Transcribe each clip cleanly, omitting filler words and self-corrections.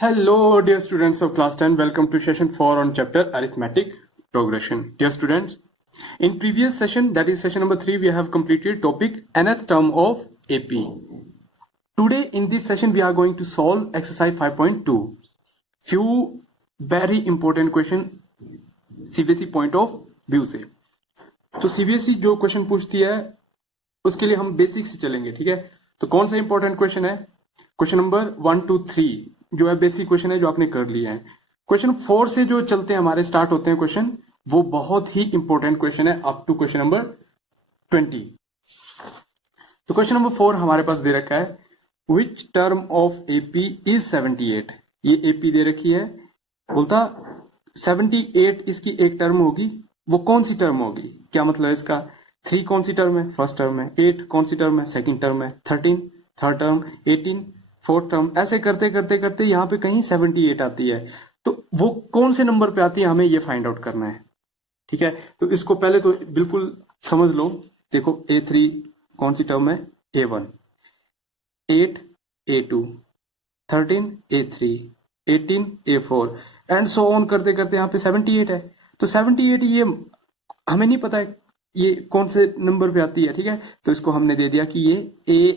Hello, dear students of class 10. Welcome to session 4 on chapter arithmetic progression. Dear students, in previous session, that is session number 3, we have completed topic nth term of AP. Today in this session, we are going to solve exercise 5.2. Few very important question CBSE point of view से. तो CBSE जो question पूछती है उसके लिए हम basic से चलेंगे, ठीक है. तो कौन सा इंपॉर्टेंट क्वेश्चन है? क्वेश्चन नंबर 1 2 3 जो है बेसिक क्वेश्चन है, जो आपने कर लिया है. क्वेश्चन 4 से जो चलते हैं हमारे स्टार्ट होते हैं क्वेश्चन, वो बहुत ही इंपॉर्टेंट क्वेश्चन है अप टू क्वेश्चन नंबर 20. तो क्वेश्चन नंबर 4 हमारे पास दे रखा है, which term of AP is 78. ये एपी दे रखी है, बोलता 78 इसकी एक टर्म होगी, वो कौन सी टर्म होगी? क्या मतलब है इसका? 3 कौन सी टर्म है? फर्स्ट टर्म है. 8 कौन सी टर्म है? सेकंड टर्म है. 13 थर्ड टर्म. 18 fourth term. ऐसे करते करते करते यहाँ पे कहीं 78 आती है. तो वो कौन से नंबर पे आती है, हमें ये फाइंड आउट करना है, ठीक है. तो इसको पहले तो बिल्कुल समझ लो. देखो A3 कौन सी टर्म है? A1. 8 A2. 13 A3. 18 A4 and so on करते करते यहाँ पे 78 है. तो 78 ये हमें नहीं पता है ये कौन से नंबर पे आती है, ठीक है. तो इसको हमने दे दिया कि ये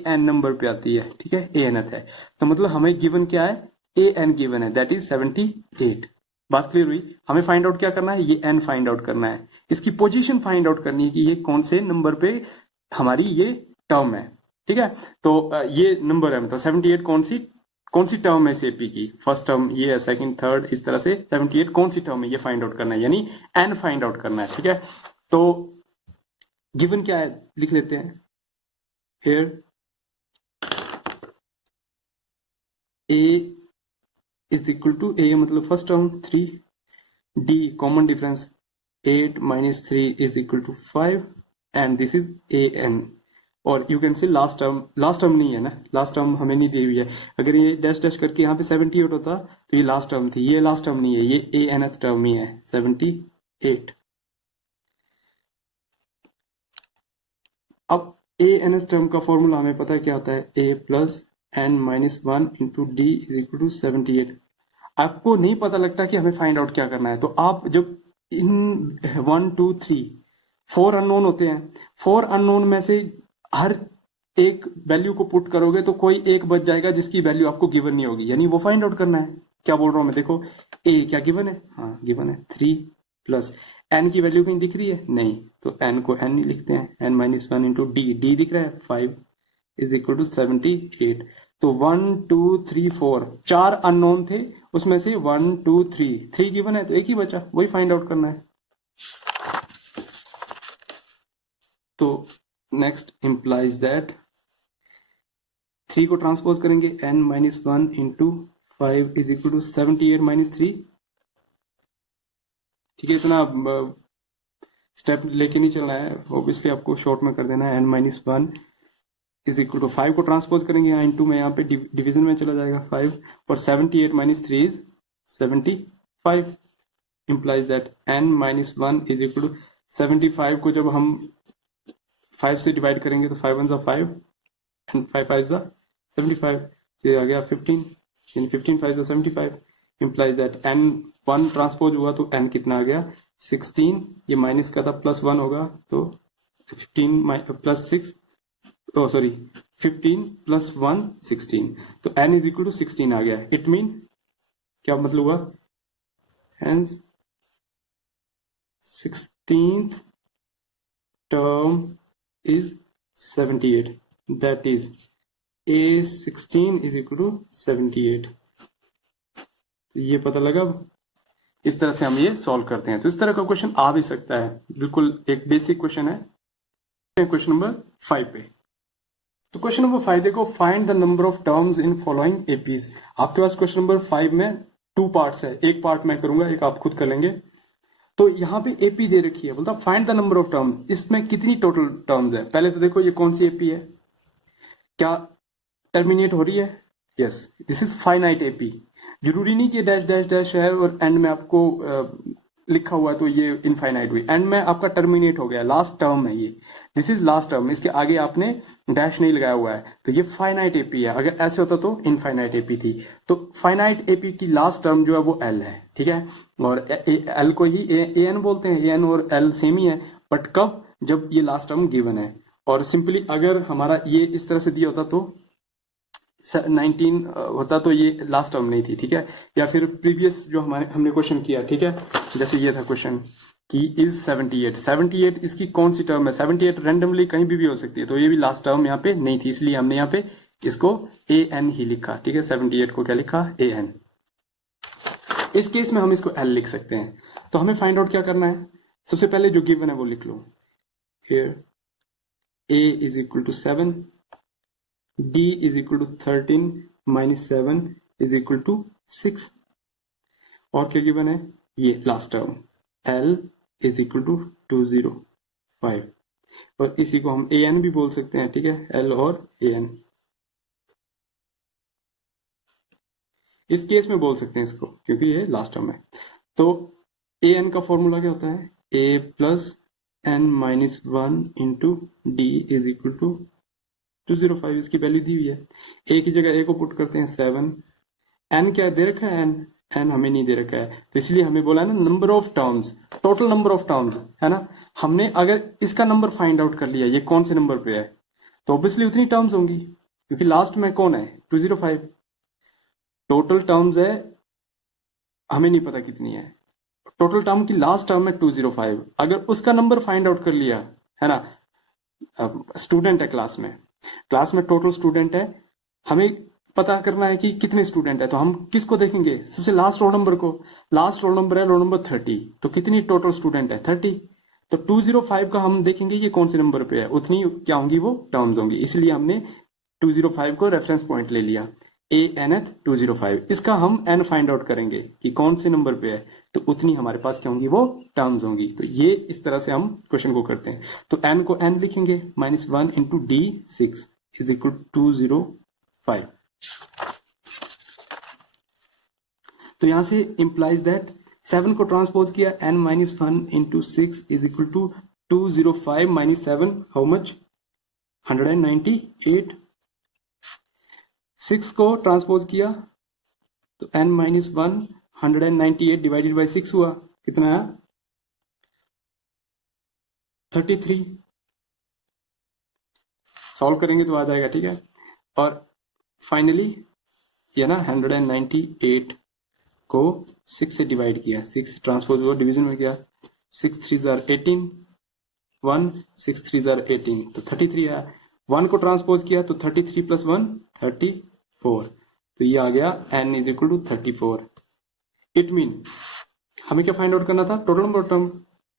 AN नंबर पे आती है, ठीक है. ANth है. तो मतलब हमें गिवन क्या है? AN गिवन है, दैट इज 78. बात क्लियर हुई? हमें फाइंड आउट क्या करना है? ये N फाइंड आउट करना है. इसकी पोजीशन फाइंड आउट करनी है कि ये कौन से नंबर पे हमारी ये टर्म है, ठीक है. तो ये नंबर है, मतलब 78 कौन सी टर्म है एपी की? फर्स्ट टर्म ये है, सेकंड थर्ड, इस तरह से 78 कौन सी टर्म है ये फाइंड आउट करना है, यानी N फाइंड आउट करना है, ठीक है. तो गिवन क्या है लिख लेते हैं. Here A is equal to A मतलब first term 3, D common difference 8 minus 3 is equal to 5 and this is AN. और you can say last term नहीं है ना, लास्ट टर्म हमें नहीं दी हुई है. अगर ये डैश डैश करके यहाँ पे 78 होता तो ये लास्ट टर्म थी. ये लास्ट टर्म नहीं है, ये ANth टर्म ही है, 78. अब ANth टर्म का फॉर्मूला हमें पता है क्या होता है? A plus N minus 1 into D is equal to 78. आपको नहीं पता लगता कि हमें फाइंड आउट क्या करना है. तो आप जब इन 1 2 3 4 अननोन होते हैं, 4 अननोन में से हर एक वैल्यू को पुट करोगे तो कोई एक बच जाएगा जिसकी वैल्यू आपको गिवन नहीं होगी, यानी वो फाइंड आउट करना है. क्या बोल रहा हूं मैं? देखो A क्या गिवन है? हाँ गिवन है 3 प्लस N की वैल्यू कहीं दिख रही है? नहीं. तो N को N नहीं लिखते हैं, N माइनस 1 इंटू D दिख रहा है 5 इज इक्वल टू 78. तो 1 2 3 4 4 अननोन थे, उसमें से 1 2 3 गिवन है, तो एक ही बचा, वही फाइंड आउट करना है. तो नेक्स्ट इंप्लाइज दैट 3 को ट्रांसपोज करेंगे, N minus 1 into 5 is equal to 78 minus 3, ठीक है. इतना स्टेप लेके नहीं चलना है, ऑब्वियसली आपको शॉर्ट में कर देना है. N minus 1 is equal to 5 को ट्रांसपोज करेंगे यहाँ इंटू में, यहाँ पे डिवीजन में चला जाएगा 5, और 78 minus 3 is 75. Implies that N minus 1 is equal to 75 को जब हम 5 से डिवाइड करेंगे तो 5 1 5 एंड 5 5 75, ये आ गया 15, यानी 15 5 75. इंप्लाइज दैट N 1 ट्रांसपोज हुआ तो N कितना आ गया? 16. ये माइनस का था, प्लस 1 होगा तो 15 प्लस 6 सॉरी 15 प्लस 1 16. तो N इज इक्वल टू 16 आ गया. इट मीन क्या मतलब हुआ? Hence 16th term is 78. That is A16 is equal to 78. तो ये पता लगा. इस तरह से हम ये सॉल्व करते हैं. तो इस तरह का क्वेश्चन आ भी सकता है, बिल्कुल एक बेसिक क्वेश्चन है. क्वेश्चन नंबर 5 पे. तो क्वेश्चन नंबर 5 देखो, find the number of terms in following APs. आपके पास क्वेश्चन नंबर 5 में 2 पार्ट्स है, एक पार्ट मैं करूंगा, एक आप खुद कर लेंगे. तो यहाँ पे एपी दे रखी है, बोलता find the number of term. इसमें कितनी टोटल टर्म्स है? पहले तो देखो ये कौन सी एपी है, क्या टर्मिनेट हो रही है? Yes, this is finite AP. जरूरी नहीं कि डैश डैश डैश है और एंड में आपको लिखा हुआ है तो ये इनफाइनाइट हुई, एंड में आपका टर्मिनेट हो गया, लास्ट टर्म है ये, दिस इज लास्ट टर्म, इसके आगे आपने डैश नहीं लगाया हुआ है, तो ये फाइनाइट एपी है। अगर ऐसे होता तो इनफाइनाइट एपी थी। तो फाइनाइट एपी की लास्ट टर्म जो है वो एल है, ठीक है। और एल को ही ए एन बोलते हैं, ए एन और एल सेम ही है, बट कब, जब ये लास्ट टर्म गिवन है। और सिंपली अगर हमारा ये इस तरह से दिया होता तो 19 होता तो ये लास्ट टर्म नहीं थी, ठीक है। या फिर प्रीवियस जो हमने क्वेश्चन किया, ठीक है, जैसे ये था क्वेश्चन कि इज 78 इसकी कौन सी टर्म है, 78 रेंडमली कहीं भी हो सकती है, तो ये भी लास्ट टर्म यहाँ पे नहीं थी, इसलिए हमने यहाँ पे इसको ए एन ही लिखा, ठीक है। 78 को क्या लिखा, ए एन। इस केस में हम इसको एल लिख सकते हैं। तो हमें फाइंड आउट क्या करना है, सबसे पहले जो गिवन है वो लिख लो, here a is equal to 7, d is equal to 13 minus 7 is equal to 6, और क्या गिवन है, ये last term l is equal to 205, और इसी को हम a n भी बोल सकते हैं, ठीक है, l और a n इस केस में बोल सकते हैं इसको, क्योंकि ये लास्ट टर्म है। तो a n का फॉर्मूला क्या होता है, a plus n minus 1 into D is equal to 205, इसकी वैल्यू दी हुई है, ए की जगह ए को पुट करते हैं 7, एन क्या दे रखा है, एन एन हमें नहीं दे रखा है, तो इसलिए हमें बोला है ना number of terms, total number of terms है ना। हमने अगर इसका नंबर फाइंड आउट कर लिया, ये कौन से नंबर पे है, तो ऑब्वियसली उतनी टर्म्स होंगी, क्योंकि लास्ट में कौन है 205, टोटल टर्म्स है, हमें नहीं पता कितनी है, टोटल टर्म की लास्ट टर्म है 205, अगर उसका नंबर फाइंड आउट कर लिया है ना, स्टूडेंट है क्लास में टोटल स्टूडेंट है, हमें पता करना है कि कितने स्टूडेंट है, तो हम किसको देखेंगे, सबसे लास्ट रोल नंबर को, लास्ट रोल नंबर है रोल नंबर 30, तो कितनी टोटल स्टूडेंट है 30, तो 205 का हम देखेंगे ये कौन से नंबर पे है, उतनी क्या होंगी वो टर्म्स होंगी, इसलिए हमने 205 को रेफरेंस पॉइंट ले लिया, ए एन एथ 205, इसका हम एन फाइंड आउट करेंगे कि कौन से नंबर पे है, तो उतनी हमारे पास क्या होंगी, वो टर्म्स होंगी। तो ये इस तरह से हम क्वेश्चन को करते हैं। तो एन को एन लिखेंगे, -1 इंटू डी 6 इज इक्वल 205। तो यहां से इंप्लाइज दैट 7 को ट्रांसपोज किया, n -1 into 6 is equal to 205 minus 7, how much, 198। 6 को ट्रांसपोज किया तो n -1 198 डिवाइडेड बाई 6 हुआ, कितना है 33, सॉल्व करेंगे तो आ जाएगा, ठीक है। और फाइनली ये ना 198 को 6 से डिवाइड किया, 6 ट्रांसपोज हुआ, डिवीजन में गया, 6 3 जार 18, 1 6 3 जार 18, तो 33 है। 1 को ट्रांसपोज किया तो 33 प्लस 1 34, तो ये आ गया n is equal to 34। It mean हमें क्या फाइंड आउट करना था, total number of term,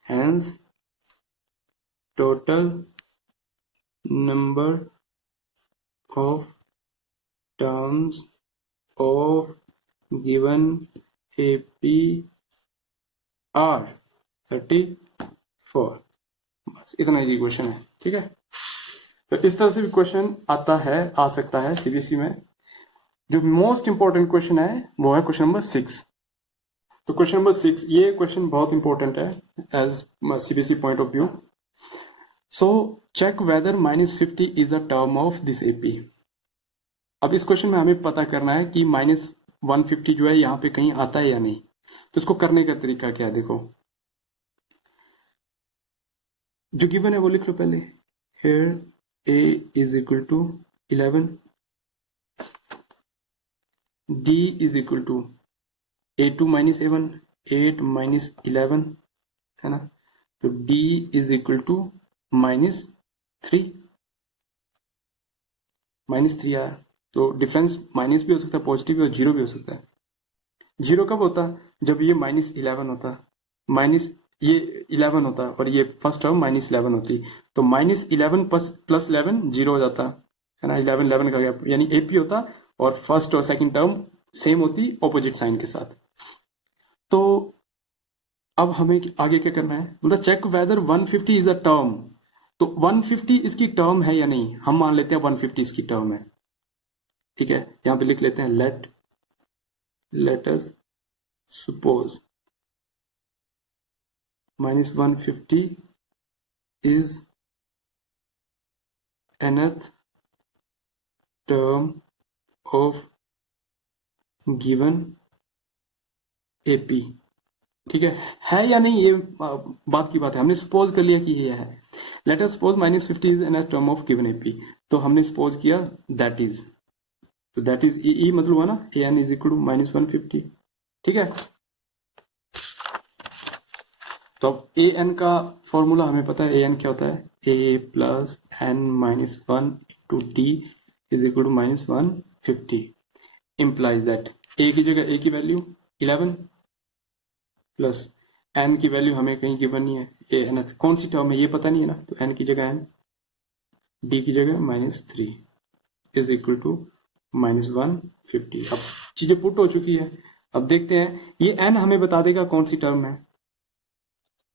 hence total number of terms of given AP are 34। बस इतना इजी क्वेश्चन है, ठीक है। तो इस तरह से भी क्वेश्चन आता है, आ सकता है CBSE में। जो मोस्ट इंपॉर्टेंट क्वेश्चन है वो है क्वेश्चन नंबर 6। तो क्वेश्चन नंबर 6, ये क्वेश्चन बहुत इंपॉर्टेंट है as CBSE point of view. So check whether -50 is a term of this AP। अब इस क्वेश्चन में हमें पता करना है कि -150 जो है यहाँ पे कहीं आता है या नहीं। तो इसको करने का तरीका क्या है, देखो जो गिवन है वो लिख लो पहले, here a is equal to 11, d is equal to a2 minus a1, 8 minus 11 है ना, तो d is equal to -3 आया, तो डिफरेंस माइनस भी हो सकता है, पॉजिटिव भी और जीरो भी हो सकता है। जीरो कब होता, जब ये -11 होता, माइनस ये 11 होता और ये फर्स्ट टर्म -11 होती, तो -11 प्लस 11 जीरो हो जाता है ना, 11 11 का गया, यानी AP होता और फर्स्ट और सेकंड टर्म सेम होती ऑपोजिट साइन के साथ। तो अब हमें आगे क्या करना है, मतलब check whether 150 is a term. तो 150 इसकी टर्म है या नहीं, हम मान लेते हैं 150 इसकी टर्म है, ठीक है। यहां पे लिख लेते हैं late us suppose minus 150 is nth term of given AP। ठीक है या नहीं, ये बात की बात है, हमने सपोज कर लिया कि ये है। Let us suppose minus 50 is an term of given AP, तो हमने सपोज किया दैट इज, तो दैट इज ई मतलब हुआ ना a n is equal to minus 150। ठीक है, तो अब ए एन का फॉर्मूला हमें पता है, ए एन क्या होता है, a plus n minus 1 two d is equal to minus 150। Implies that a की जगह ए की वैल्यू 11 प्लस एन की वैल्यू हमें कहीं गिवन नहीं है, ए एन कौन सी टर्म है ये पता नहीं है ना, तो एन की जगह एन, डी की जगह -3 इज इक्वल टू -150। अब चीजें पुट हो चुकी है, अब देखते हैं ये एन हमें बता देगा कौन सी टर्म है।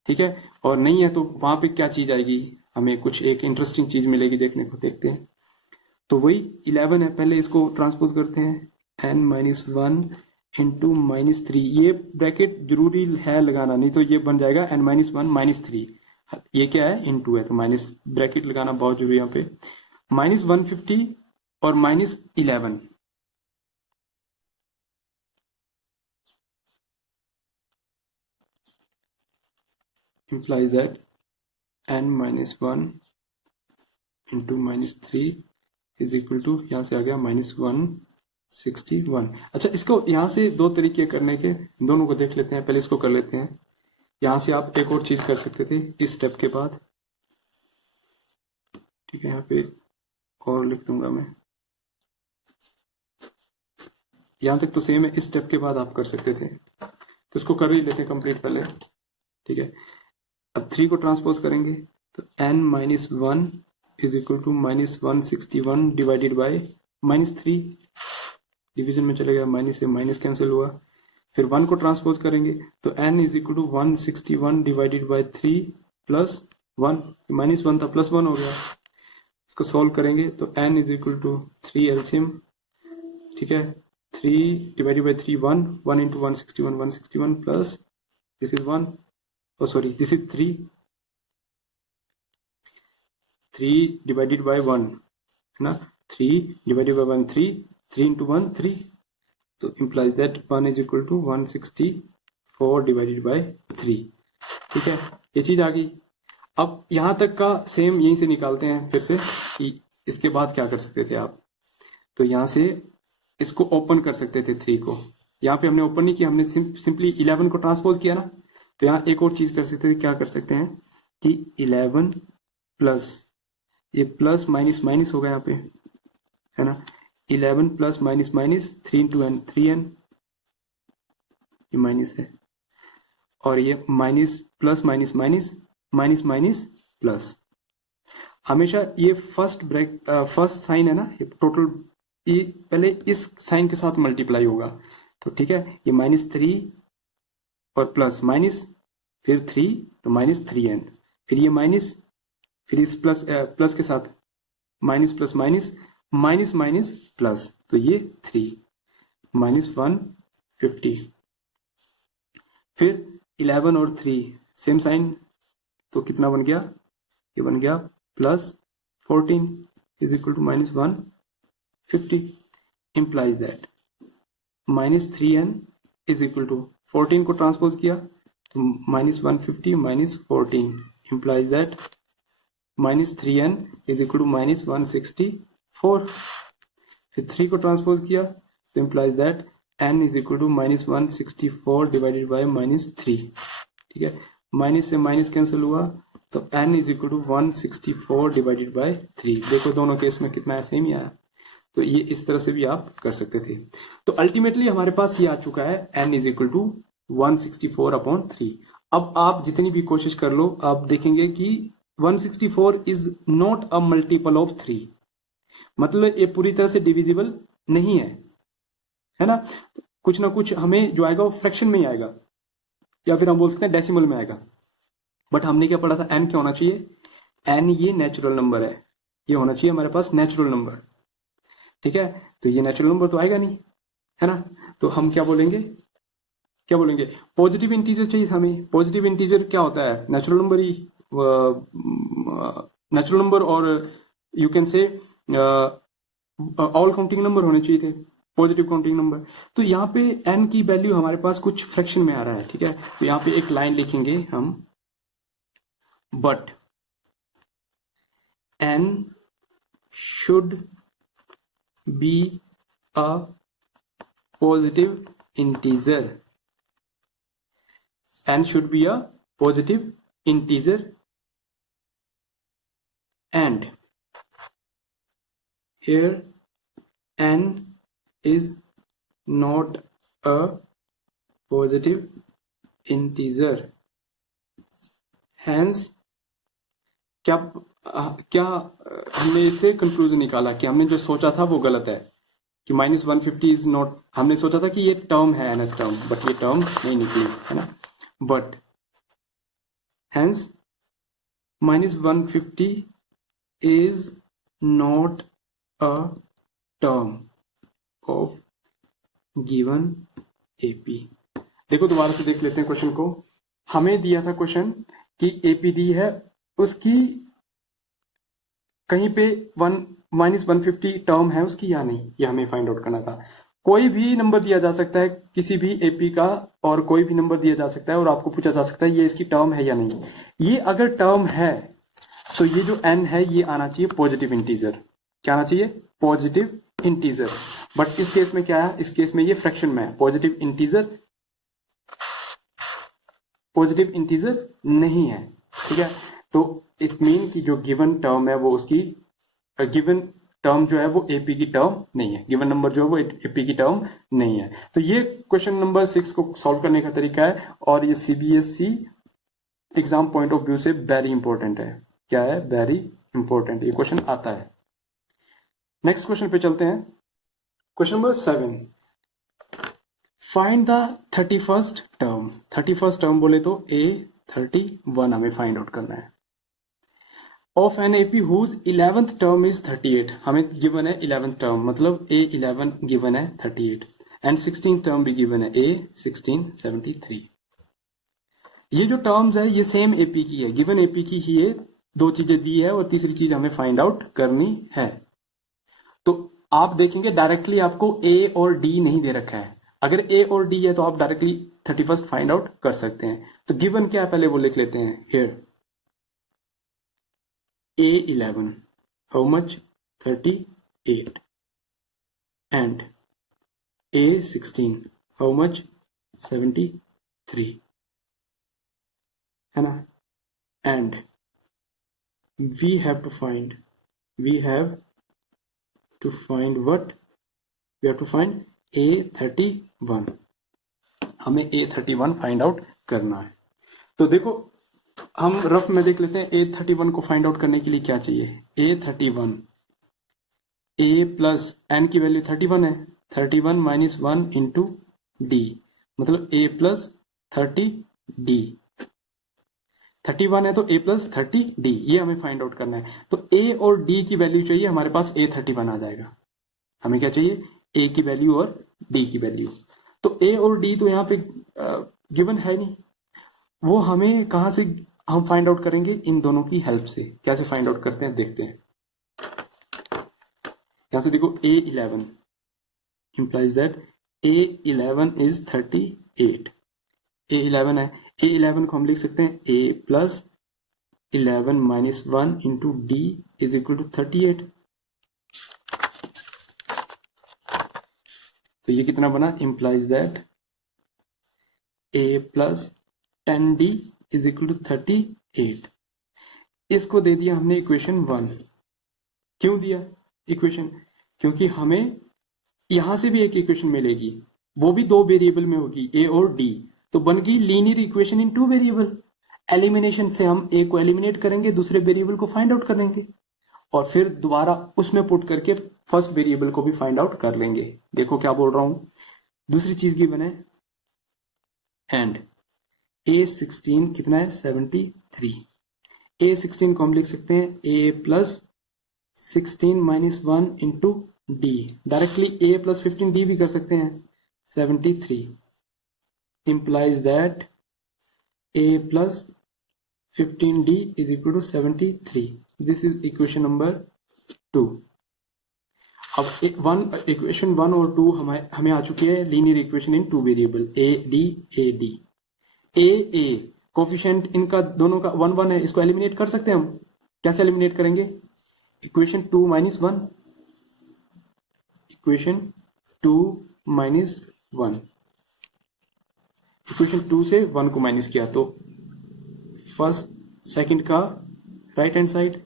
ठीक है, और नहीं है तो वहां पे क्या चीज आएगी, हमें कुछ एक इंटरेस्टिंग चीज मिलेगी देखने को, देखते हैं। तो वही 11 है, पहले इसको ट्रांसपोज करते हैं, n-1 इंटू -3, ये ब्रैकेट जरूरी है लगाना, नहीं तो ये बन जाएगा n-1 -3, ये क्या है इनटू है, तो माइनस ब्रैकेट लगाना बहुत जरूरी है यहाँ पे। -150 और -11, implies that n-1 into -3 is equal to, यहाँ से आ गया -161। अच्छा, इसको यहाँ से दो तरीके करने के, दोनों को देख लेते हैं, पहले इसको कर लेते हैं। यहाँ से आप एक और चीज कर सकते थे इस स्टेप के बाद। ठीक है, यहाँ पे और लिख दूंगा मैं, यहाँ तक तो सेम है, इस स्टेप के बाद आप कर सकते थे, तो इसको कर ही लेते हैं कंप्लीट पहले। ठीक है, अब 3 को ट्रांसपोज करेंगे तो n-1 is equal to -161 divided by -3, division में चले गया, माइनस से माइनस कैंसिल हुआ। फिर 1 को ट्रांसपोज करेंगे तो n is equal to 161 divided by 3 plus 1, -1 था +1 हो गया। इसको सॉल्व करेंगे तो n is equal to 3 LCM. ठीक है, 3 divided by 3 1 into 161 plus this is 1, sorry this is 3 divided by 1 है ना, 3 डिवाइडेड बाय 1 3 इंटू 1 3, तो implies that 1 is equal to 164 divided by 3। ठीक है, ये चीज आ गई। अब यहां तक का सेम यहीं से निकालते हैं फिर से कि इसके बाद क्या कर सकते थे आप, तो यहां से इसको ओपन कर सकते थे 3 को, यहाँ पे हमने ओपन नहीं किया, हमने सिंपली 11 को ट्रांसपोज किया ना। तो यहाँ एक और चीज कर सकते थे, क्या कर सकते हैं कि 11 प्लस ये प्लस माइनस माइनस होगा यहाँ पे, है ना, 11 plus minus minus 3 into n, 3n, ये माइनस है, और ये minus plus minus minus minus minus plus. हमेशा ये फर्स्ट साइन है ना, ये टोटल ये पहले इस साइन के साथ मल्टीप्लाई होगा, तो ठीक है, ये -3 और प्लस माइनस फिर 3 तो -3n, फिर ये माइनस, फिर इस प्लस के साथ minus plus minus minus minus plus, तो ये 3 -150, फिर 11 और 3 सेम साइन, तो कितना बन गया, ये बन गया +14 is equal to -150। Implies that -3n is equal to 14 को ट्रांसपोज किया तो -150 -14 implies that -3n is equal to -164। फिर 3 को ट्रांसपोज किया तो implies that n is equal to -164 divided by -3। ठीक है, माइनस से माइनस कैंसिल हुआ तो n is equal to 164 divided by 3। देखो दोनों केस में कितना है, सेम ही आया, तो ये इस तरह से भी आप कर सकते थे। तो अल्टीमेटली हमारे पास ये आ चुका है n is equal to 164/3। अब आप जितनी भी कोशिश कर लो, आप देखेंगे कि 164 is not a multiple of 3, मतलब ये पूरी तरह से डिविजिबल नहीं है ना, कुछ ना कुछ हमें जो आएगा वो फ्रैक्शन में ही आएगा, या फिर हम बोल सकते हैं डेसिमल में आएगा। बट हमने क्या पढ़ा था, n क्या होना चाहिए, n ये नेचुरल नंबर है, ये होना चाहिए हमारे पास नेचुरल नंबर। ठीक है, तो ये नेचुरल नंबर तो आएगा नहीं, है ना, तो हम क्या बोलेंगे, क्या बोलेंगे, पॉजिटिव इंटीजर चाहिए हमें। पॉजिटिव इंटीजर क्या होता है, नेचुरल नंबर ही, नेचुरल नंबर, और यू कैन से ऑल काउंटिंग नंबर होने चाहिए थे, पॉजिटिव काउंटिंग नंबर। तो यहाँ पे n की वैल्यू हमारे पास कुछ फ्रैक्शन में आ रहा है, ठीक है। तो यहाँ पे एक लाइन लिखेंगे हम, but n should be a positive integer, n should be a positive integer, and here n is not a positive integer, hence क्या हमने इससे कंक्लूजन निकाला कि हमने जो सोचा था वो गलत है, कि -150 इज नॉट, हमने सोचा था कि ये टर्म है nth टर्म, बट ये टर्म नहीं निकली, है ना। But hence -150 is not a term of given AP। देखो दोबारा से देख लेते हैं क्वेश्चन को। हमें दिया था क्वेश्चन कि AP दी है, उसकी कहीं पे -150 टर्म है उसकी या नहीं, ये हमें फाइंड आउट करना था। कोई भी नंबर दिया जा सकता है किसी भी AP का, और कोई भी नंबर दिया जा सकता है और आपको पूछा जा सकता है ये इसकी टर्म है या नहीं। ये अगर टर्म है तो ये जो n है ये आना चाहिए पॉजिटिव इंटीजर। क्या आना चाहिए, पॉजिटिव इंटीजर। बट इस केस में क्या है, इस केस में ये फ्रैक्शन में है, पॉजिटिव इंटीजर नहीं है, ठीक है। तो इट मीन कि जो गिवन टर्म है वो उसकी गिवन टर्म जो है वो AP की टर्म नहीं है, गिवन नंबर जो है वो AP की टर्म नहीं है। तो ये क्वेश्चन नंबर 6 को सॉल्व करने का तरीका है, और ये CBSE exam point of view से वेरी इंपॉर्टेंट है। क्या है, वेरी इंपॉर्टेंट, ये क्वेश्चन आता है। नेक्स्ट क्वेश्चन पे चलते हैं। Question number 7, find the 31st term. 31st term बोले तो A31 हमें फाइंड आउट करना है, of an AP whose 11th term is 38। हमें गिवन है 11th टर्म, मतलब A11 गिवन है 38, एंड 16th टर्म भी गिवन है A1673। ये जो टर्म्स है ये सेम AP की है, गिवन AP की ही है, दो चीजें दी है और तीसरी चीज हमें फाइंड आउट करनी है। तो आप देखेंगे डायरेक्टली आपको A और D नहीं दे रखा है। अगर A और D है तो आप डायरेक्टली 31st फाइंड आउट कर सकते हैं। तो गिवन क्या है पहले वो लिख लेते हैं। Here A11 how much, 38, and A16 how much, 73, है ना। And we have to find what, we have to find A31। हमें A31 फाइंड आउट करना है। तो देखो हम रफ में देख लेते हैं A31 को फाइंड आउट करने के लिए क्या चाहिए। A31 A प्लस n की वैल्यू 31 है, 31 माइनस 1 इंटू डी, मतलब A प्लस 30D। 31 है तो A प्लस 30D, ये हमें फाइंड आउट करना है। तो A और D की वैल्यू चाहिए, हमारे पास A31 आ जाएगा। हमें क्या चाहिए, A की वैल्यू और D की वैल्यू। तो A और D तो यहाँ पे गिवन है नहीं, वो हमें कहां से हम फाइंड आउट करेंगे, इन दोनों की हेल्प से। कैसे फाइंड आउट करते हैं देखते हैं। यहां से देखो A11 implies that A11 is 38। A11 है, A11 को हम लिख सकते हैं A plus 11 minus 1 into D is equal to 38। तो ये कितना बना, implies that A plus 10D is equal to 38। इसको दे दिया हमने इक्वेशन 1। क्यों दिया इक्वेशन, क्योंकि हमें यहां से भी एक इक्वेशन मिलेगी, वो भी दो वेरिएबल में होगी A और D, तो बन गई linear equation in two variable. Elimination से हम A को एलिमिनेट करेंगे, दूसरे वेरिएबल को फाइंड आउट करेंगे, और फिर दोबारा उसमें पुट करके फर्स्ट वेरिएबल को भी फाइंड आउट कर लेंगे। देखो क्या बोल रहा हूं, दूसरी चीज गिवन है, एंड A16 कितना है, 73। A16 को हम लिख सकते हैं A plus 16 minus 1 into D, directly A plus 15D भी कर सकते हैं, 73। implies that a plus 15d is equal to 73. This is equation number 2. अब इक्वेशन 1 और 2 हमें आ चुकी है linear equation in two variable a d a coefficient इनका दोनों का 1 1 है, इसको एलिमिनेट कर सकते हैं हम। कैसे एलिमिनेट करेंगे? Equation 2 minus 1, equation 2 minus 1, equation 2 से 1 को माइनस किया तो फर्स्ट सेकंड का राइट हैंड साइड,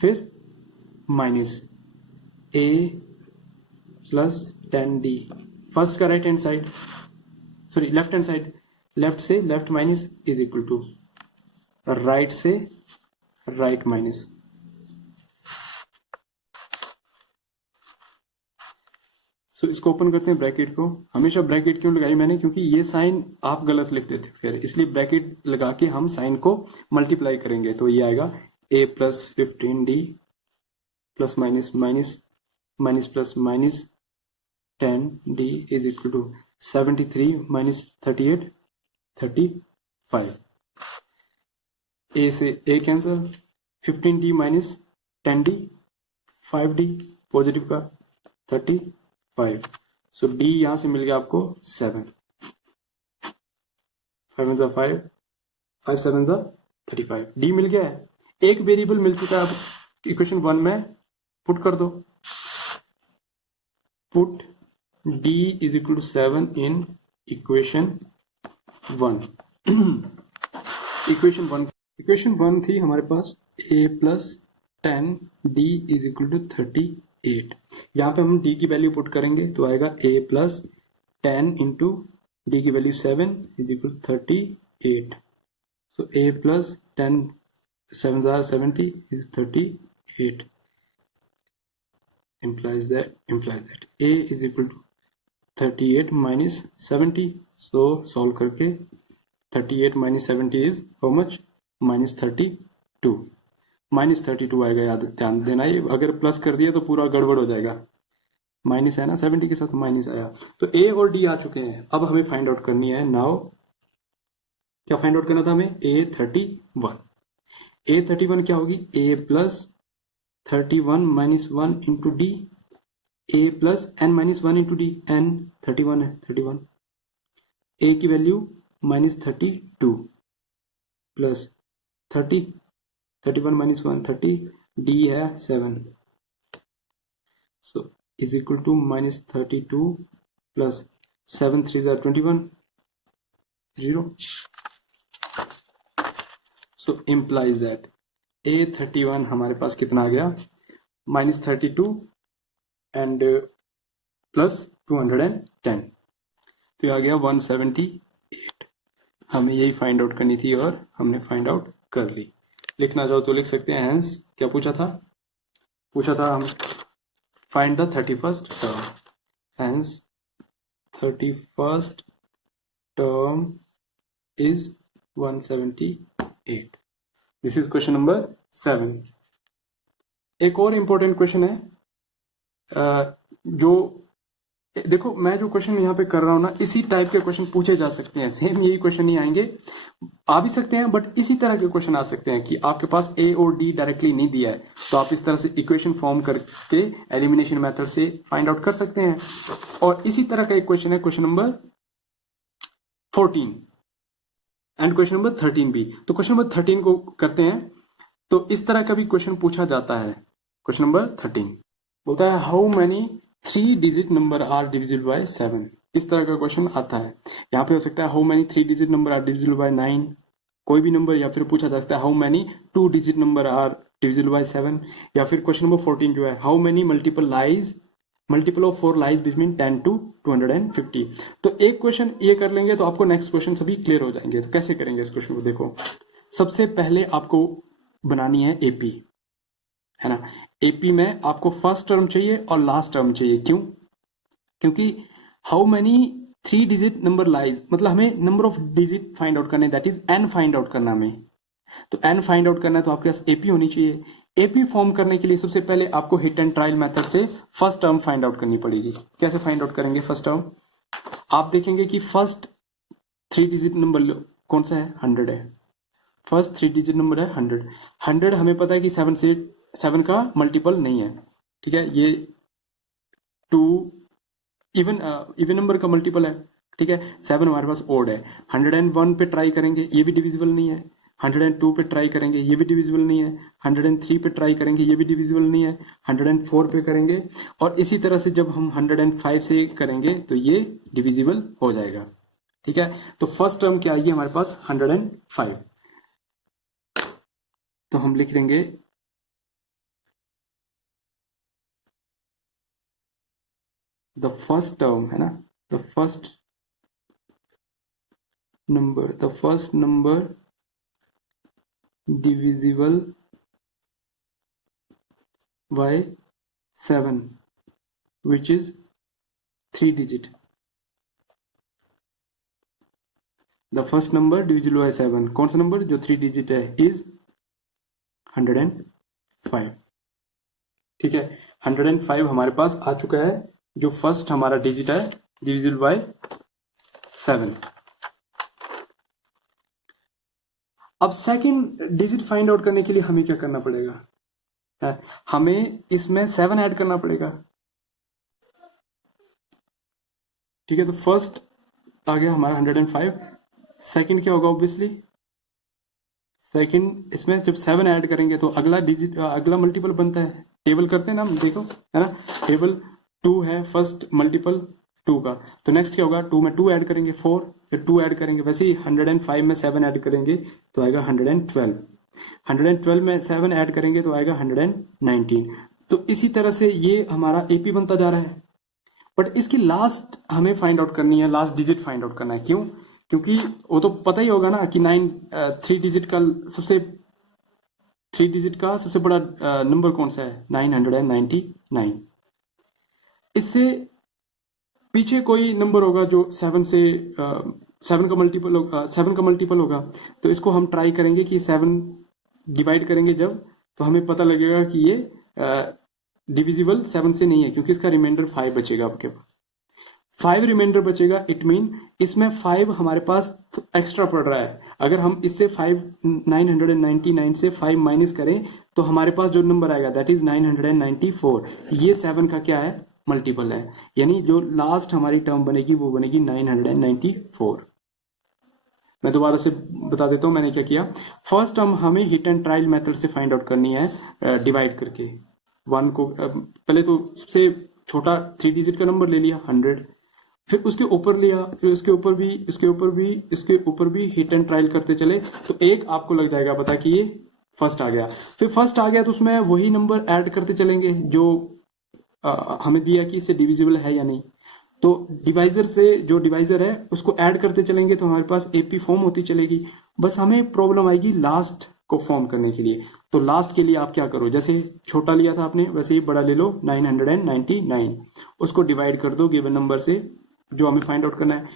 फिर minus a plus 10d, first का right hand side, sorry left hand side, left से left minus is equal to right से राइट माइनस। सो इसको ओपन करते हैं ब्रैकेट को। हमेशा ब्रैकेट क्यों लगाई मैंने? क्योंकि ये साइन आप गलत लिख देते फिर, इसलिए ब्रैकेट लगा के हम साइन को मल्टीप्लाई करेंगे। तो ये आएगा a plus 15d plus minus minus minus plus minus 10d is equal to 73 minus 38 35। a से a cancel, 15d minus 10d 5d positive का 35। सो d यहां से मिल गया आपको 7, 5 जा 5, 5 7 जा 35, d मिल गया है। एक वेरिएबल मिल चुका है, अब इक्वेशन 1 में पुट कर दो। Put d is equal to 7 in equation 1। Equation 1 थी हमारे पास a plus 10 d is equal to 38। यहाँ पे हम d की वैल्यू पुट करेंगे तो आएगा a प्लस 10 इंटू d की value 7 is equal to 38। So a plus 10 7 70 is 38 implies that a is equal to 38 minus 70. so solve करके 38 minus 70 is how much? minus 32 minus 32 आएगा। याद ध्यान देना, ये अगर प्लस कर दिया तो पूरा गड़बड़ हो जाएगा। माइनस है ना 70 के साथ, माइनस आया। तो a और d आ चुके हैं। अब हमें फाइंड आउट करनी है नाउ, क्या फाइंड आउट करना था हमें? a31। a31 क्या होगी? a plus 31 minus 1 into d, a plus n minus 1 into d, n 31 है, 31। a की value minus 32 plus 30, 31 minus 1 30, d है 7। So is equal to minus 32 plus 7 3 21 0। सो इम्प्लाइज दैट a31 हमारे पास कितना आ गया? माइनस 32 एंड प्लस 210, तो ये आ गया 178। हमें यही फाइंड आउट करनी थी और हमने फाइंड आउट कर ली। लिखना चाहो तो लिख सकते हैं। हैंस क्या पूछा था हम find the 31st term. Hence 31st term is 178। This is question number 7। एक और इंपॉर्टेंट क्वेश्चन है, जो देखो मैं जो क्वेश्चन यहाँ पे कर रहा हूँ ना, इसी टाइप के क्वेश्चन पूछे जा सकते हैं। सेम यही क्वेश्चन नहीं आएंगे, आ भी सकते हैं, बट इसी तरह के क्वेश्चन आ सकते हैं कि आपके पास a और d डायरेक्टली नहीं दिया है, तो आप इस तरह से इक्वेशन फॉर्म करके एलिमिनेशन मेथड से फाइंड आउट कर सकते हैं। और इसी तरह का एक क्वेश्चन है, question number 14 and question number 13 भी। तो क्वेश्चन नंबर 13 को करते हैं। तो इस तरह का भी क्वेश्चन पूछा जाता है। क्वेश्चन नंबर 13 बोलता है how many 3 digit number are divisible by 7। इस तरह का क्वेश्चन आता है। यहाँ पे हो सकता है how many 3 digit number are divisible by 9, कोई भी नंबर, या फिर पूछा जा सकता है how many 2 digit number are divisible by 7, या फिर क्वेश्चन नंबर 14 जो है how many multiple of 4 lies between 10 to 250। तो एक क्वेश्चन ये कर लेंगे तो आपको नेक्स्ट क्वेश्चन सभी क्लियर हो जाएंगे। तो कैसे करेंगे इस क्वेश्चन को? देखो, सबसे पहले आपको बनानी है एपी, है ना। एपी में आपको फर्स्ट टर्म चाहिए और लास्ट टर्म चाहिए। क्यों? क्योंकि how many 3 digit number lies, मतलब हमें number of digit find out करना है, that is an find out करना हमें। तो एन फाइंड आउट करना है तो आपके पास एपी होनी चाहिए। एपी फॉर्म करने के लिए सबसे पहले आपको हिट एंड ट्रायल मेथड से फर्स्ट टर्म फाइंड आउट करनी पड़ेगी। कैसे फाइंड आउट करेंगे फर्स्ट टर्म? आप देखेंगे कि फर्स्ट थ्री डिजिट नंबर कौन सा है? 100 है। फर्स्ट थ्री डिजिट नंबर है 100। 100 हमें पता है कि 7 का मल्टीपल नहीं है, ठीक है। ये 2 इवन नंबर का मल्टीपल है, ठीक है। 7 हमारे पास ओड है। 101 पे ट्राई करेंगे, ये भी डिविजिबल नहीं है। 102 पे ट्राई करेंगे, ये भी डिविजिबल नहीं है। 103 पे ट्राई करेंगे, ये भी डिविजिबल नहीं है। 104 पे करेंगे, और इसी तरह से जब हम 105 से करेंगे तो ये डिविजिबल हो जाएगा, ठीक है। तो फर्स्ट टर्म क्या आएगी हमारे पास? 105। तो हम लिख देंगे द फर्स्ट टर्म, है ना, the first number divisible by 7 which is 3 digit. The first number divisible by 7, कौन सा नंबर जो 3 digit है, is 105, ठीक है। 105 हमारे पास आ चुका है, जो फर्स्ट हमारा डिजिट है divisible by 7। अब सेकंड डिजिट फाइंड आउट करने के लिए हमें क्या करना पड़ेगा? हमें इसमें 7 ऐड करना पड़ेगा, ठीक है। तो फर्स्ट आ गया हमारा 105। सेकंड क्या होगा? ऑब्वियसली सेकंड, इसमें जब 7 ऐड करेंगे तो अगला डिजिट, अगला मल्टीपल बनता है। टेबल करते हैं ना हम, देखो, है ना, टेबल 2 है, फर्स्ट मल्टीपल 2 का। तो नेक्स्ट क्या होगा? 2 में 2 ऐड करेंगे 4, फिर 2 ऐड करेंगे, वैसे ही 105 में 7 ऐड करेंगे तो आएगा 112। 112 में 7 ऐड करेंगे तो आएगा 119। तो इसी तरह से ये हमारा एपी बनता जा रहा है। बट इसकी लास्ट हमें फाइंड आउट करनी है, लास्ट डिजिट फाइंड आउट करना है। क्यों? क्योंकि वो तो पता ही होगा ना कि 3 डिजिट का सबसे बड़ा नंबर कौन सा है? 999। इससे पीछे कोई नंबर होगा जो 7 का मल्टीपल होगा। तो इसको हम ट्राई करेंगे कि 7 डिवाइड करेंगे जब, तो हमें पता लगेगा कि ये डिविजिबल 7 से नहीं है, क्योंकि इसका रिमाइंडर 5 बचेगा। आपके पास 5 रिमाइंडर बचेगा, इट मीन इसमें 5 हमारे पास एक्स्ट्रा पड़ रहा है। अगर हम इससे 999 से 5 माइनस करें तो हमारे पास जो नंबर आएगा दैट इज 994। ये 7 का क्या है? मल्टीपल है। यानी जो लास्ट हमारी टर्म बनेगी वो बनेगी 994। मैं दोबारा से बता देता हूं मैंने क्या किया। फर्स्ट टर्म हमें हिट एंड ट्रायल मेथड से फाइंड आउट करनी है, डिवाइड करके 1 को। पहले तो सबसे छोटा 3 डिजिट का नंबर ले लिया 100, फिर उसके ऊपर लिया, फिर उसके ऊपर भी हिट एंड ट्रायल करते चले, तो एक आपको लग जाएगा पता कि ये फर्स्ट आ गया। फिर फर्स्ट आ गया तो उसमें वही नंबर ऐड करते चलेंगे जो हमें दिया कि इससे डिविजिबल है या नहीं। तो डिवाइजर से जो डिवाइजर है उसको ऐड करते चलेंगे तो हमारे पास एपी फॉर्म होती चलेगी। बस हमें प्रॉब्लम आएगी लास्ट को फॉर्म करने के लिए। तो लास्ट के लिए आप क्या करो, जैसे छोटा लिया था आपने वैसे ही बड़ा ले लो 999, उसको डिवाइड कर दो गिवन नंबर से जो हमें फाइंड आउट करना है।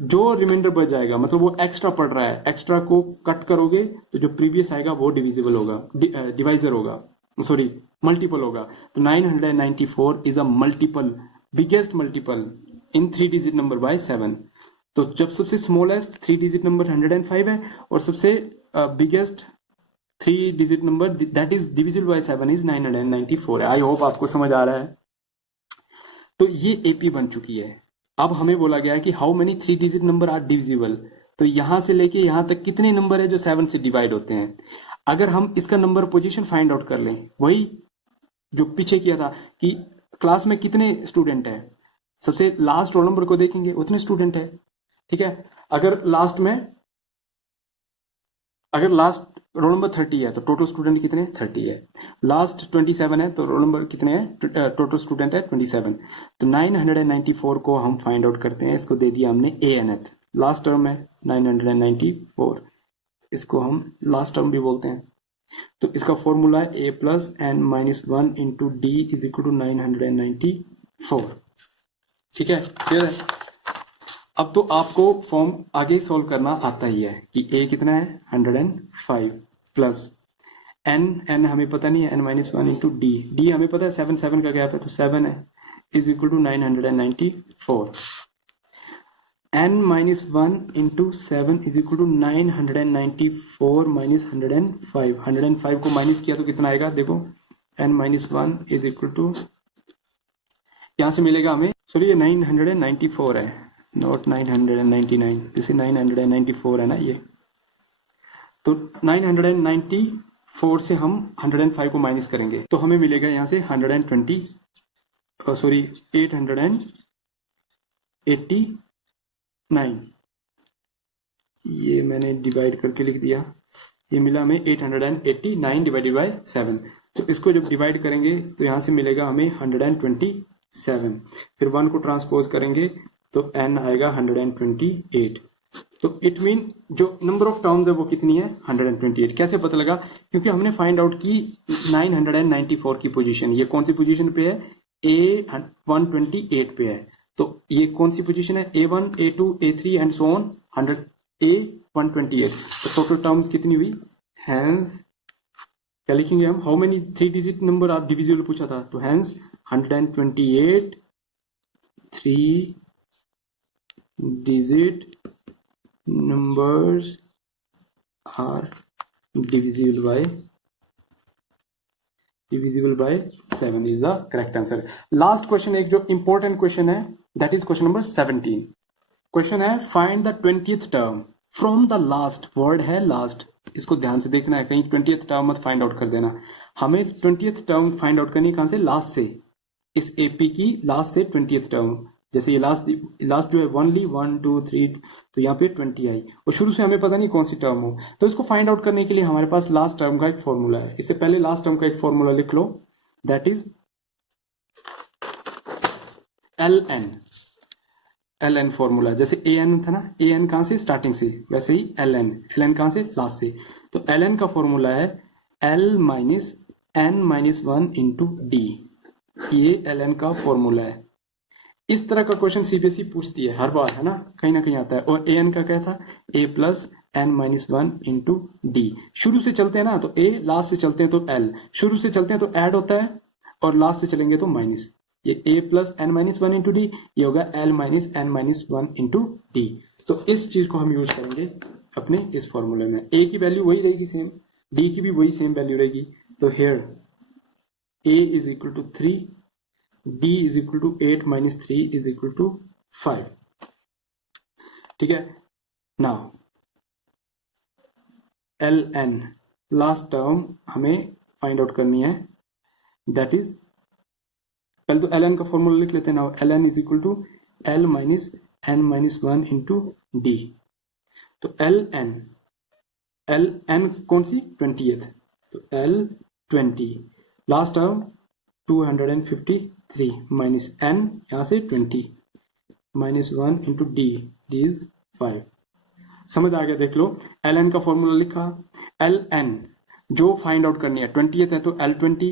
जो रिमाइंडर बच जाएगा, मतलब वो एक्स्ट्रा पड़ रहा है, एक्स्ट्रा को कट करोगे तो जो प्रीवियस आएगा वो डिविजिबल होगा, डिवाइजर होगा, सॉरी मल्टीपल होगा। तो 994 is a multiple, biggest multiple in 3 digit number by 7। तो जब सबसे स्मॉलेस्ट 3 डिजिट नंबर 105 है और सबसे biggest 3 digit number that is divisible by 7 is 994 है। आई होप आपको समझ आ रहा है। तो ये एपी बन चुकी है। अब हमें बोला गया है कि how many 3 digit number are divisible. तो यहां से लेके यहां तक कितने नंबर है जो 7 से डिवाइड होते हैं। अगर हम इसका नंबर पोजीशन फाइंड आउट कर लें, वही जो पीछे किया था कि क्लास में कितने स्टूडेंट है, सबसे लास्ट रोल नंबर को देखेंगे उतने स्टूडेंट है, ठीक है। अगर लास्ट रोल नंबर 30 है तो टोटल स्टूडेंट कितने? 30 है। लास्ट 27 है तो रोल नंबर कितने हैं? टोटल स्टूडेंट है 27। तो 994 को हम फाइंड आउट करते हैं। इसको दे दिया हमने ANth, लास्ट टर्म है 994, इसको हम लास्ट टर्म भी बोलते हैं। तो इसका फॉर्मूला है A + n-1 into D is equal to 994। ठीक है, क्लियर है। अब तो आपको फॉर्म आगे सॉल्व करना आता ही है कि A कितना है 105 प्लस n हमें पता नहीं है, n-1 इंटू D हमें पता है 7 का गैप है तो 7 है is equal to 994। n minus 1 into 7 is equal to 994 minus 105। 105 को माइनस किया तो कितना आएगा, देखो n minus 1 is equal to, यहां से मिलेगा हमें, सॉरी ये 994 है, नॉट 999, दिस इज 994 है ना ये। तो 994 से हम 105 को माइनस करेंगे तो हमें मिलेगा यहाँ से 120, सॉरी 889, ये मैंने डिवाइड करके लिख दिया, ये मिला हमें 889 डिवाइडेड बाय 7। तो इसको जब डिवाइड करेंगे तो यहाँ से मिलेगा हमें 127, फिर 1 को ट्रांसपोज करेंगे तो n आएगा 128। तो इट मीन जो नंबर ऑफ टर्म्स है वो कितनी है, 128। कैसे पता लगा, क्योंकि हमने फाइंड आउट की 994 की पोजीशन, ये कौन सी पोजीशन पे है, A128 पे है। तो ये कौन सी पोजीशन है, A1, A2, A3 and so on, A128। तो टोटल टर्म्स कितनी हुई, हैंस क्या लिखेंगे हम, हाउ मेनी 3 डिजिट नंबर आप डिविजिबल पूछा था, तो hence 128 3 digit numbers are divisible by 7 is the correct answer। Last question एक जो इंपॉर्टेंट क्वेश्चन है, that is question number 17। Question है find the 20th term from the last, word है last, इसको ध्यान से देखना है, कहीं 20th टर्म मत फाइंड आउट कर देना। हमें 20th टर्म फाइंड आउट करनी है कहां से, लास्ट से, इस एपी की लास्ट से 20th टर्म, जैसे ये लास्ट जो है ओनली 1 2 3, तो यहाँ पे 20 आई और शुरू से हमें पता नहीं कौन सी टर्म हो, तो इसको फाइंड आउट करने के लिए हमारे पास लास्ट टर्म का एक फॉर्मूला है। इससे पहले लास्ट टर्म का एक फॉर्मूला लिख लो, दैट इज ln फॉर्मूला, जैसे an था ना, an कहां से, स्टार्टिंग से, वैसे ही ln कहां से, लास्ट से। तो ln का फॉर्मूला है l minus n minus 1 into d, ये ln का फॉर्मूला है। इस तरह का क्वेश्चन सीबीएसई पूछती है हर बार, है ना, कहीं ना कहीं आता है। और an का क्या था, a plus n minus 1 into D. शुरू से चलते हैं ना तो a, लास्ट से चलते हैं तो l, शुरू से चलते हैं तो ऐड होता है और लास्ट से चलेंगे तो माइनस। ये a plus n minus 1 into d, ये होगा l minus n minus 1 into d. तो इस चीज को हम यूज करेंगे अपने इस फॉर्मूले में। a की वैल्यू वही रहेगी सेम, d की भी वही सेम वैल्यू रहेगी। तो here a is equal to 3, d is equal to 8 minus 3 is equal to 5। ठीक है, नाउ ln लास्ट टर्म हमें फाइंड आउट करनी है, दैट इज, पहले तो ln का फॉर्मूला लिख लेते हैं। Now ln is equal to l minus n minus 1 into d. तो ln कौन सी, 20th, तो l 20, last term 253 minus n, यहां से 20 minus 1 into d, d is 5। समझ आ गया, देख लो ln का फॉर्मूला लिखा। ln जो फाइंड आउट करनी है, 20th है तो l20,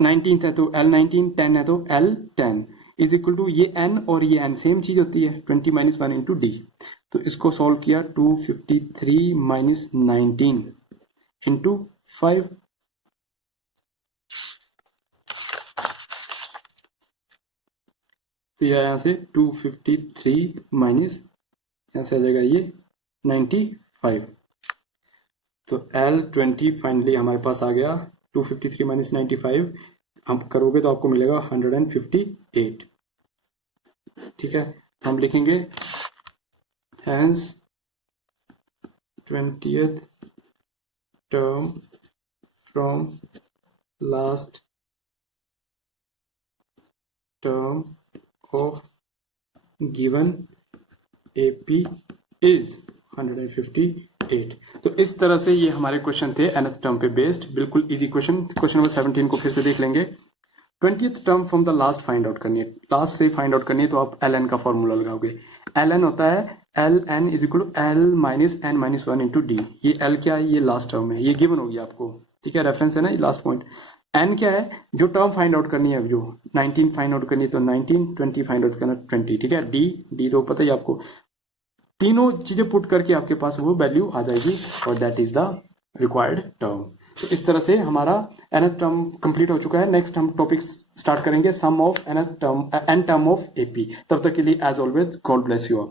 19th है तो l19, 10 है तो l10 इज इक्वल टू, ये n और ये n सेम चीज होती है, 20 माइनस 1 इंटू डी। तो इसको सॉल्व किया, 253 माइनस 19 इंटू 5, तो यहाँ से 253 माइनस, यहाँ से आ जाएगा ये 95। तो l20 फाइनली हमारे पास आ गया, 253 माइनस 95 हम करोगे तो आपको मिलेगा 158। ठीक है, हम लिखेंगे hence 20th term from last term of given AP is 158। तो इस तरह से ये हमारे क्वेश्चन थे nth टर्म पे बेस्ड, बिल्कुल इजी क्वेश्चन। क्वेश्चन नंबर 17 को फिर से देख लेंगे। 20th term from the last find out करनी है, लास्ट से फाइंड आउट करनी है, तो आप ln का फॉर्मूला लगाओगे। ln होता है ln is equal to l minus n minus 1 into d. ये l क्या है, ये लास्ट टर्म है, ये गिवन होगी आपको, ठीक है, रेफरेंस है ना, ये लास्ट पॉइंट। n क्या है, जो टर्म फाइंड आउट करनी है, जो 19 फाइंड आउट करनी है तो 19, 20 फाइंड आउट करना 20। ठीक है, d तो पता ही आपको, तीनों चीजें पुट करके आपके पास वो वैल्यू आ जाएगी और that is the required term. तो इस तरह से हमारा nth टर्म कंप्लीट हो चुका है. नेक्स्ट हम टॉपिक स्टार्ट करेंगे sum of nth term n term of AP. तब तक के लिए as always God bless you all.